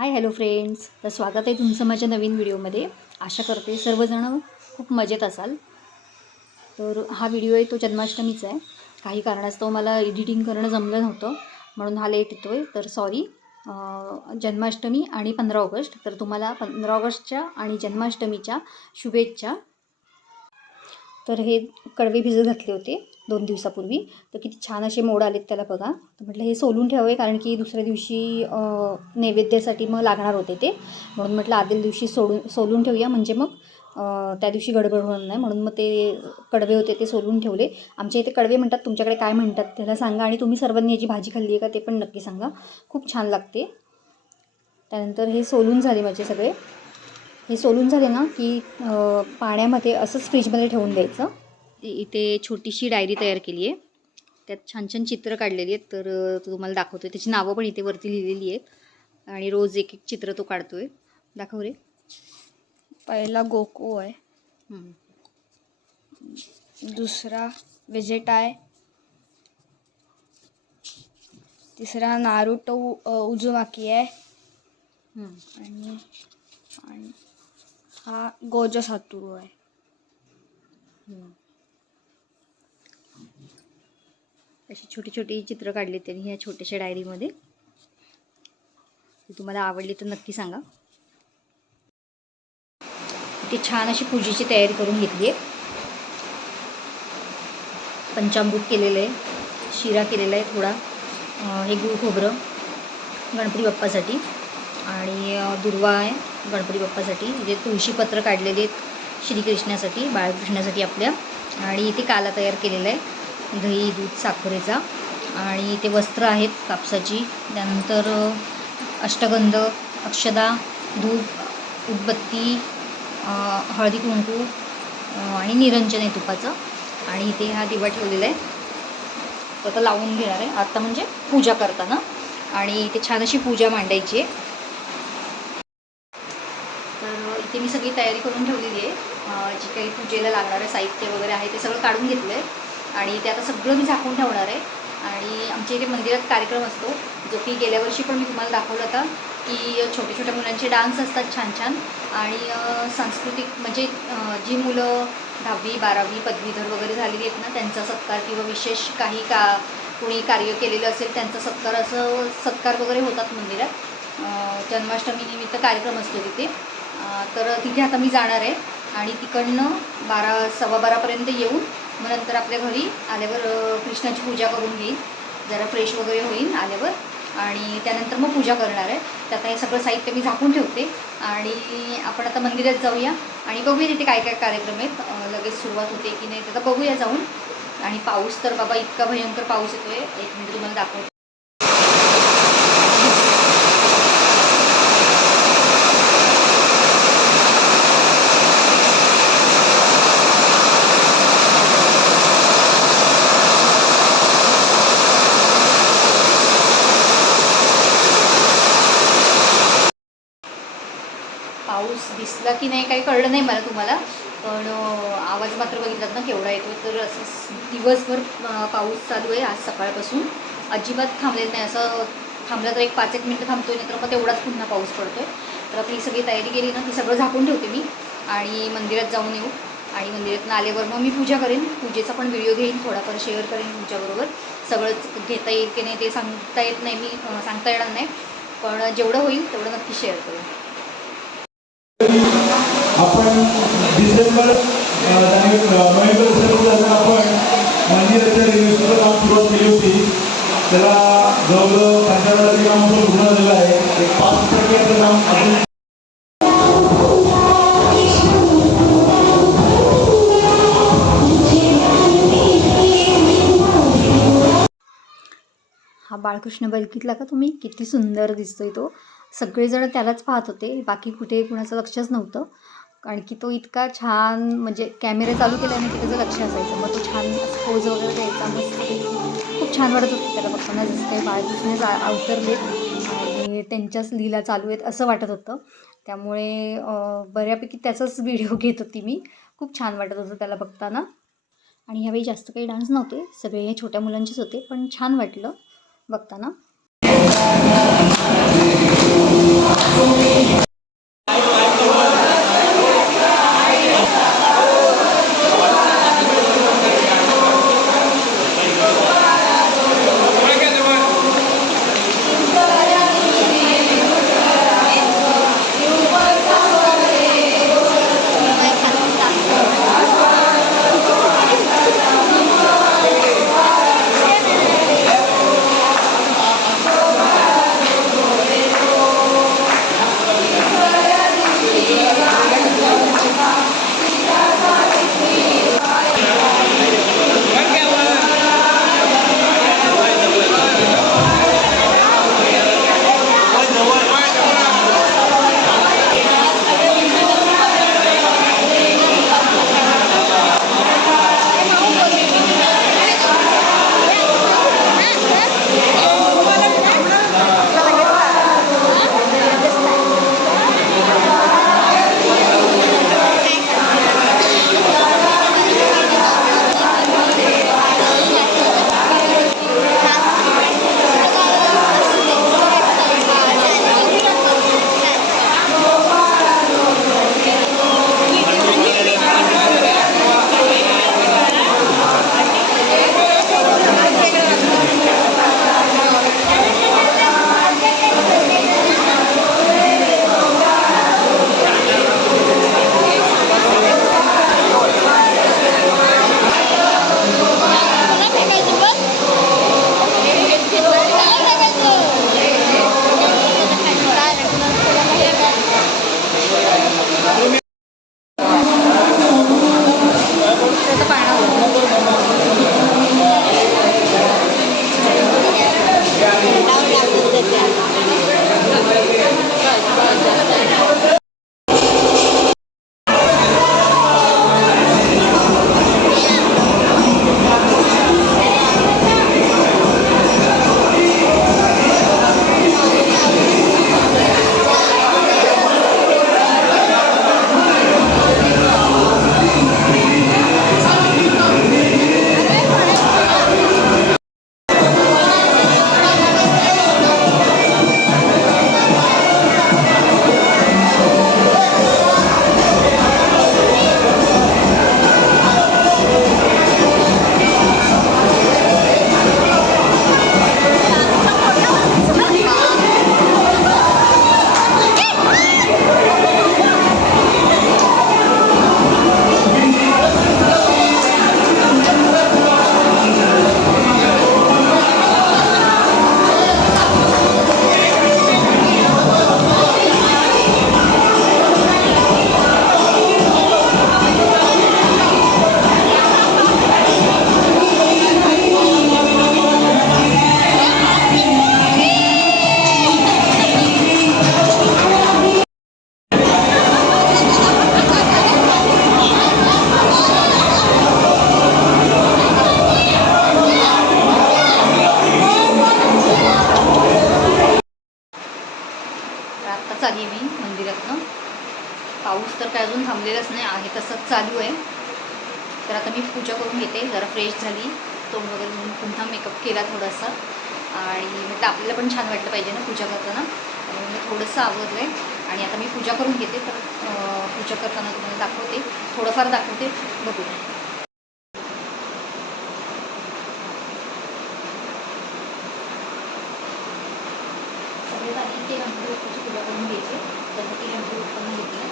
Hi hello friends, तर स्वागत आहे तुमचं माझ्या नवीन व्हिडिओमध्ये। आशा करते सर्वजण खूप मजेत असाल। तर हा व्हिडिओ आहे तो जन्माष्टमीचा आहे। काही कारणास्तव मला एडिटिंग करणं जमलं नव्हतं, म्हणून हा लेट येतो आहे, तर सॉरी। जन्माष्टमी आणि 15 ऑगस्ट, तर तुम्हाला 15 ऑगस्टच्या आणि जन्माष्टमीच्या शुभेच्छा। तर हे कडवे भिजत घातले होते 2 दिवसापूर्वी, तर किती छान असे मोड आलेत त्याला बघा। तर म्हटलं हे सोलून ठेवावे, कारण की दुसऱ्या दिवशी नैवेद्यासाठी मग लागणार होते ते, म्हणून म्हटलं आदल्या दिवशी सोलून ठेवूया, म्हणजे मग त्या दिवशी गडबड होणार नाही, म्हणून मग ते कडवे होते ते सोलून ठेवले। आमच्या इथे कडवे म्हणतात, तुमच्याकडे काय म्हणतात त्याला सांगा, आणि तुम्ही सर्वांनी याची भाजी खाल्ली आहे का ते पण नक्की सांगा, खूप छान लागते। त्यानंतर हे सोलून झाले माझे सगळे। हे सोलून झाले ना की पाण्यामध्ये असंच फ्रीजमध्ये ठेवून द्यायचं। इथे छोटीशी डायरी तयार केली आहे, त्यात छान छान चित्र काढलेली आहेत, तर तुम्हाला दाखवतो आहे। त्याची नावं पण इथे वरती लिहिलेली आहेत, आणि रोज एक एक चित्र तो काढतो आहे। दाखव रे। पहिला गोको आहे, दुसरा वेजेटा आहे, तिसरा नारुतो उजुमाकी आहे, आणि हा गोजो सातोरू आहे। अशी छोटी छोटी चित्र काढली त्यांनी ह्या छोट्याशा डायरीमध्ये। तुम्हाला आवडली तर नक्की सांगा। इथे छान अशी पूजेची तयारी करून घेतली आहे। पंचामृत केलेलं आहे, शिरा केलेला आहे थोडा, हे गूळ खोबरं गणपती बाप्पासाठी, आणि दुर्वा आहे गणपती बाप्पासाठी। जे तुळशीपत्र काढलेले आहेत श्रीकृष्णासाठी, बाळकृष्णासाठी आपल्या, आणि इथे काला तयार केलेला आहे दही दूध साखरेचा, आणि इथे वस्त्र आहेत कापसाची, त्यानंतर अष्टगंध, अक्षदा, धूप, उदबत्ती, हळदी कुंकू, आणि निरंजन आहे तुपाचं, आणि इथे हा दिवा ठेवलेला आहे, तो आता लावून घेणार आहे आता, म्हणजे पूजा करताना। आणि इथे छान अशी पूजा मांडायची आहे। तर इथे मी सगळी तयारी करून ठेवलेली आहे, जी काही पूजेला लागणारं साहित्य वगैरे आहे ते सगळं काढून घेतलं आहे, आणि ते आता सगळं मी झाकून ठेवणार आहे। आणि आमच्या इथे मंदिरात कार्यक्रम असतो, जो की गेल्या वर्षी पण मी तुम्हाला दाखवला होता, की छोट्या छोट्या मुलांचे डान्स असतात छान छान, आणि सांस्कृतिक, म्हणजे जी मुलं 10वी 12वी पदवीधर वगैरे झालेली आहेत ना, त्यांचा सत्कार, किंवा विशेष काही कोणी कार्य केलेलं असेल त्यांचा सत्कार, असं सत्कार वगैरे होतात मंदिरात। जन्माष्टमी निमित्त कार्यक्रम असतो तिथे, तर तिथे आता मी जाणार आहे, आणि तिकडनं 12 सव्वा 12पर्यंत येऊन मग नंतर आपल्या घरी आल्यावर कृष्णाची पूजा करून घेईन, जरा फ्रेश वगैरे होईन आल्यावर, आणि त्यानंतर मग पूजा करणार आहे। त्यात हे सगळं साहित्य मी झाकून ठेवते, आणि आपण आता मंदिरात जाऊया आणि बघूया तिथे काय काय कार्यक्रम आहेत, लगेच सुरुवात होते की नाही तर बघूया जाऊन। आणि पाऊस तर बाबा इतका भयंकर पाऊस येतो आहे, एक मिनिट तुम्हाला दाखवते। पाऊस दिसला की नाही काही कळलं नाही मला तुम्हाला, पण आवाज मात्र बघितलात ना केवढा येतो। तर असं दिवसभर पाऊस चालू आहे आज सकाळपासून, अजिबात थांबलेलं नाही। असं थांबलं तर एक 5-1 मिनटं थांबतो, नाही तर मग तेवढाच पुन्हा पाऊस पडतो आहे। तर आपली सगळी तयारी केली ना, ती सगळं झाकून ठेवते मी, आणि मंदिरात जाऊन येऊ, आणि मंदिरातून आल्यावर मग मी पूजा करेन। पूजेचा पण व्हिडिओ घेईन, थोडाफार शेअर करेन तुमच्याबरोबर। सगळंच घेता येईल की नाही ते सांगता येत नाही, मी सांगता येणार नाही, पण जेवढं होईल तेवढं नक्की शेअर करेन। आपण डिसेंबर आपण मंदिराच्या रिनोव्हेशनचं काम सुरुवात केली होती, त्याला जवळजवळ 50,000 काम पूर्ण झालेलं आहे। एक 5% काम हा बाळकृष्ण बघितला का तुम्ही, किती सुंदर दिसतोय तो। सगळेजण त्यालाच पाहत होते, बाकी कुठे कुणाचं लक्षच नव्हतं, कारण की तो इतका छान, म्हणजे कॅमेरा चालू केल्याने की त्याचं लक्ष असायचं, मग तो छान पोज वगैरे द्यायचा मस्त, खूप छान वाटत होतं त्याला बघताना, जसं काही बाळकृष्णच अवतरलेत आणि त्यांच्याच लीला चालू आहेत असं वाटत होतं। त्यामुळे बऱ्यापैकी त्याचाच व्हिडिओ घेत होती मी, खूप छान वाटत होतं त्याला बघताना। आणि ह्यावेळी जास्त काही डान्स नव्हते, सगळे हे छोट्या मुलांचेच होते, पण छान वाटलं बघताना। आत्ताच आली मी मंदिरातनं. पाऊस तर काय अजून थांबलेलाच नाही आहे, तसंच चालू आहे. तर आता मी पूजा करून घेते, जरा फ्रेश झाली, तोंड वगैरे म्हणून पुन्हा मेकअप केला थोडासा. आणि म्हटलं आपल्याला पण छान वाटलं पाहिजे ना पूजा करताना, त्यामुळे मी थोडंसं आवरलं आहे. आणि आता मी पूजा करून घेते. तर पूजा करताना तुम्हाला दाखवते, थोडंफार दाखवते, बघू. सगळ्यात आधी ते गणपती बाप्पाची पूजा करून घ्यायची. त्यासाठी गणपती बाप्पांना घेतलं.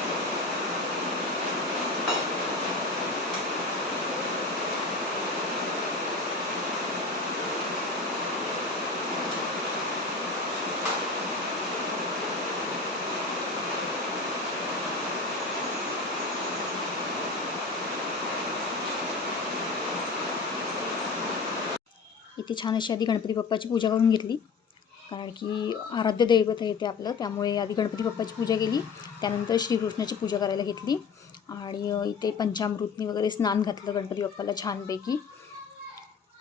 इथे छान अशी आधी गणपती बाप्पाची पूजा करून घेतली, कारण की आराध्य दैवत आहे ते आपलं, त्यामुळे आधी गणपती बाप्पाची पूजा केली. त्यानंतर श्रीकृष्णाची पूजा करायला घेतली. आणि इथे पंचामृतनी वगैरे स्नान घातलं गणपती बाप्पाला छानपैकी.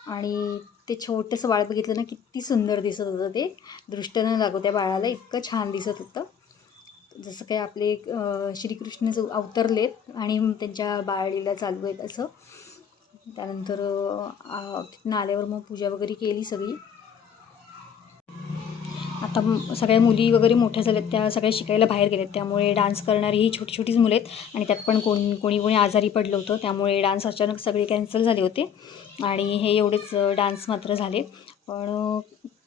आणि ते छोटंसं बाळ बघितलं ना, किती सुंदर दिसत होतं ते. दृष्ट न लागो त्या बाळाला, इतकं छान दिसत होतं. जसं काय आपले श्रीकृष्ण अवतरलेत आणि त्यांच्या बाळलीला चालू आहेत असं. त्यानंतर तिथून आल्यावर मग पूजा वगैरे केली सगळी. आता सगळ्या मुली वगैरे मोठ्या झाल्यात, त्या सगळ्या शिकायला बाहेर गेल्यात, त्यामुळे डान्स करणारी ही छोटी छोटीच मुलं आहेत. आणि त्यात पण कोणी आजारी पडलं होतं, त्यामुळे डान्स अचानक सगळे कॅन्सल झाले होते. आणि हे एवढेच डान्स मात्र झाले, पण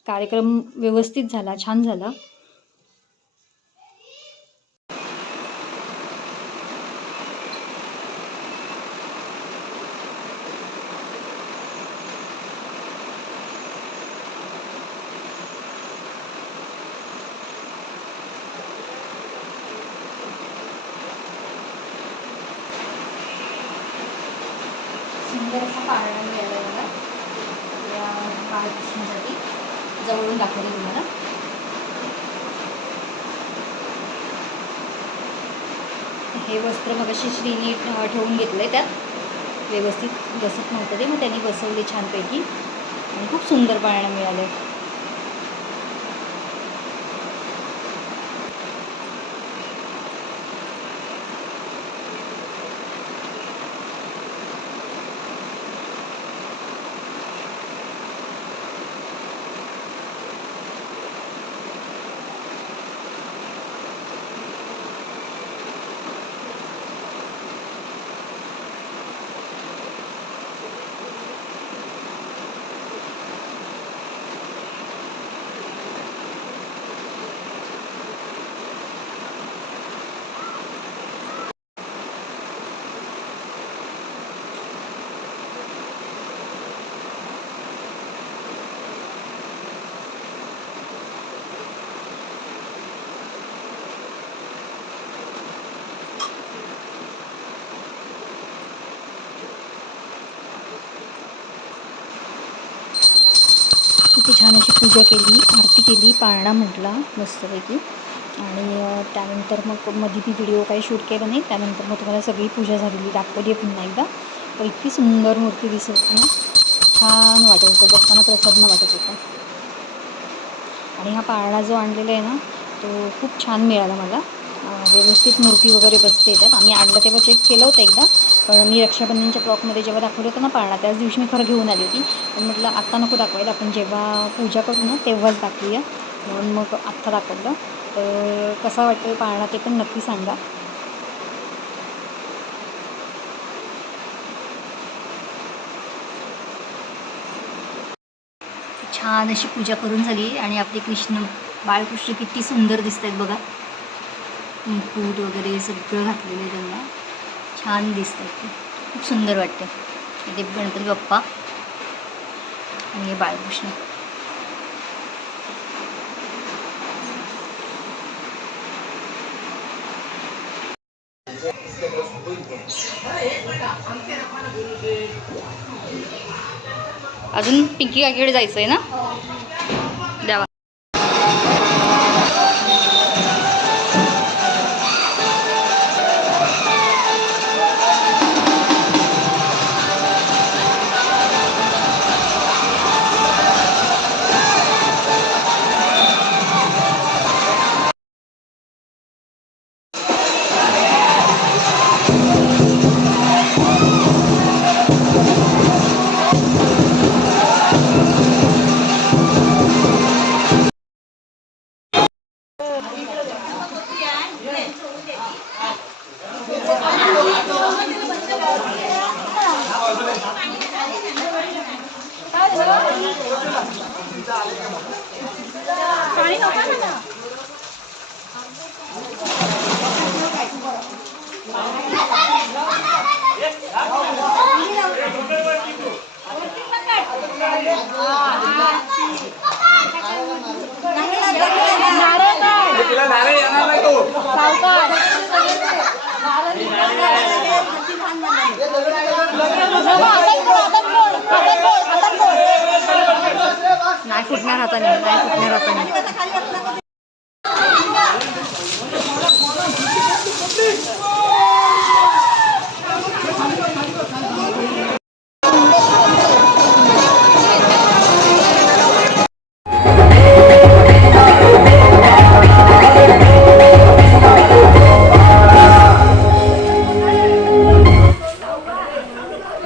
कार्यक्रम व्यवस्थित झाला, छान झाला. सुंदर असा पाळणा मिळाला मला या बाळकृष्णासाठी. जवळून दाखवले तुम्हाला. हे वस्त्र मगाशी श्रीनी ठेवून घेतलं आहे, त्यात व्यवस्थित बसत नव्हतं ते, मग त्यांनी बसवले छानपैकी. आणि खूप सुंदर पाळणा मिळाले. तिथे छान अशी पूजा केली, आरती केली, पाळणा म्हटला मस्तपैकी. आणि त्यानंतर मग मध्ये ती व्हिडिओ काही शूट केला नाही. त्यानंतर मग तुम्हाला सगळी पूजा झालेली दाखवली आहे पुन्हा एकदा. तर इतकी सुंदर मूर्ती दिसत होती ना, छान वाटत होतं, बघताना प्रसन्न वाटत होता. आणि हा पाळणा जो आणलेला आहे ना, तो खूप छान मिळाला मला. व्यवस्थित मूर्ती वगैरे बसते त्यात. आम्ही आणलं तेव्हा चेक केलं होतं एकदा, पण मी रक्षाबंधनच्या ब्लॉगमध्ये जेव्हा दाखवलं होतं ना पाळणा, त्याच दिवशी मी खरं घेऊन आली होती. पण म्हटलं आत्ता नको दाखवायला, आपण जेव्हा पूजा करू ना तेव्हाच दाखवूया, म्हणून मग आत्ता दाखवलं. तर कसा वाटतो पाळणा ते पण नक्की सांगा. छान अशी पूजा करून झाली. आणि आपले बाळकृष्ण किती सुंदर दिसत आहेत बघा. मुकुट वगैरे सगळं घातलेलं आहे त्यांना, छान दिसत आहेत ते, खूप सुंदर वाटतं. इथे गणपती बाप्पा आणि हे बाळकृष्ण. अजून पिंकी काकीकडे जायचं आहे ना, द्यावा. नाही फुटणार हाताने, नाही फुटणार हाताने.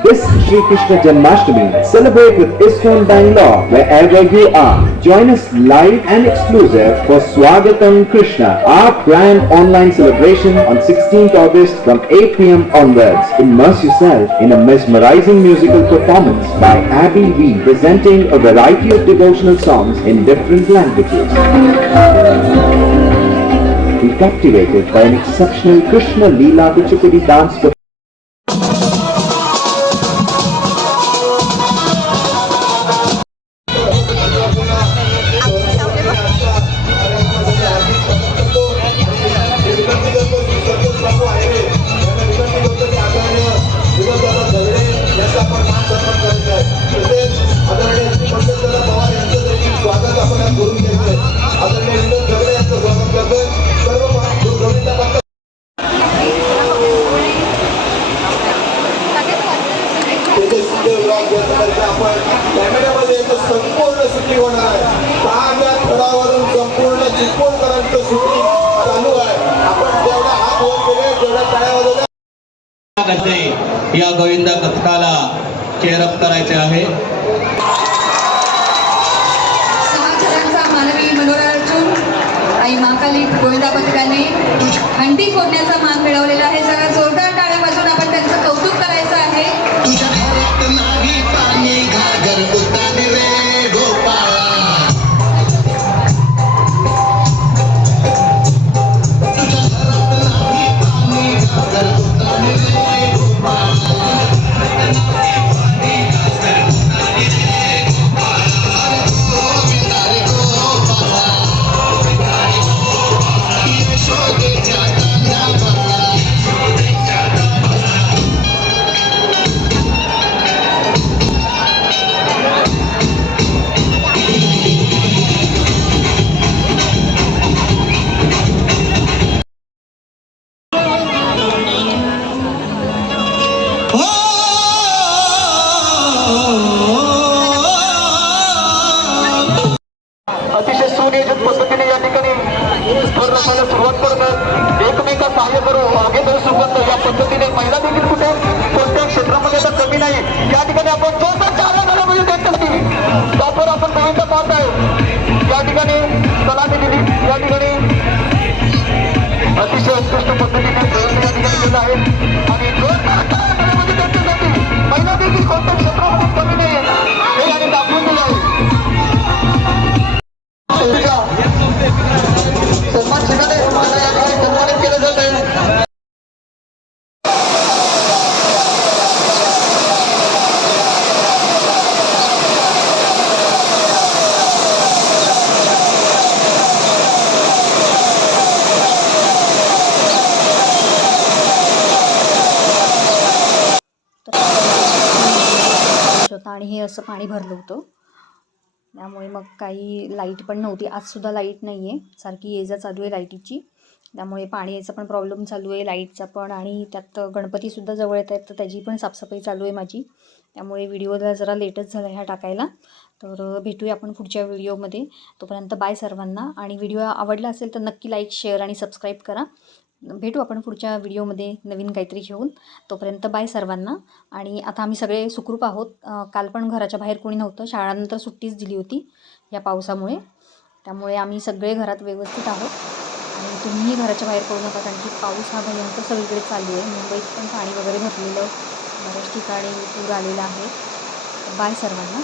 This Shri Krishna Janmashtami, celebrate with ISKCON Bangalore wherever you are. Join us live and exclusive for Swagatam Krishna, our grand online celebration on 16th August from 8 p.m. onwards. Immerse yourself in a mesmerizing musical performance by Abby V, presenting a variety of devotional songs in different languages. Be captivated by an exceptional Krishna Leela Kuchipudi dance performance. कॅमेऱ्यामध्ये संपूर्ण shooting होणार आहे. 6,000 फळावरून संपूर्ण चिपळूणकरांचं shooting चालू आहे. आपण जेवढा हात वर केले तेवढ्या टाळ्या वाजवल्या. या गोविंदा पथकाला चेअरअप करायचे आहे. 6 जणांचा मानवी मनोरंजन आई महाकाली गोविंदा पथकाने घंटी फोडण्याचा मान मिळवलेला आहे. जरा जोरदार टाळ्या वाजवून आपण त्यांचं कौतुक करायचं आहे. अतिशय सुनियोजित पद्धतीने या ठिकाणी स्पर्धाला सुरुवात करतात. एकमेका सहाय्य करू मागे जाऊ सुगंध या पद्धतीने महिला देखील कुठे कोणत्या क्षेत्रामध्ये तर कमी नाही. या ठिकाणी आपण 2-4 त्यांच्यासाठी त्यावर आपण गोविंदा पाहत आहे. या ठिकाणी सलामी दिली. या ठिकाणी अतिशय उत्कृष्ट पद्धतीने या ठिकाणी केलं आहे आणि 2-4 त्यांच्यासाठी महिला देखील कोणत्या क्षेत्रामध्ये कमी नाही हे आणि दाखवून दिलं आहे. सन्मान शिकाने मला या ठिकाणी सन्मानित केलं जात आहे. आणि हे असं पाणी भरलं होतं, त्यामुळे मग काही लाईट पण नव्हती. आजसुद्धा लाईट नाही आहे, सारखी ये जा चालू आहे लाईटीची. त्यामुळे पाणी यायचा पण प्रॉब्लेम चालू आहे, लाईटचा पण, आणि त्यात गणपतीसुद्धा जवळ येत आहेत तर त्याची पण साफसफाई चालू आहे माझी. त्यामुळे व्हिडिओला जरा लेटच झाला ह्या टाकायला. तर भेटूया आपण पुढच्या व्हिडिओमध्ये. तोपर्यंत बाय सर्वांना. आणि व्हिडिओ आवडला असेल तर नक्की लाईक, शेअर आणि सबस्क्राईब करा. भेटू आपण पुढच्या व्हिडिओमध्ये नवीन काहीतरी घेऊन. तोपर्यंत बाय सर्वांना. आणि आता आम्ही सगळे सुखरूप आहोत. काल पण घराच्या बाहेर कोणी नव्हतं, शाळानंतर सुट्टीच दिली होती या पावसामुळे. त्यामुळे आम्ही सगळे घरात व्यवस्थित आहोत. आणि तुम्हीही घराच्या बाहेर पडू नका, कारण की पाऊस हा भयंकर सगळीकडे चालू आहे. मुंबईत पण पाणी वगैरे भरलेलं, बऱ्याच ठिकाणी पूर आलेला आहे. बाय सर्वांना.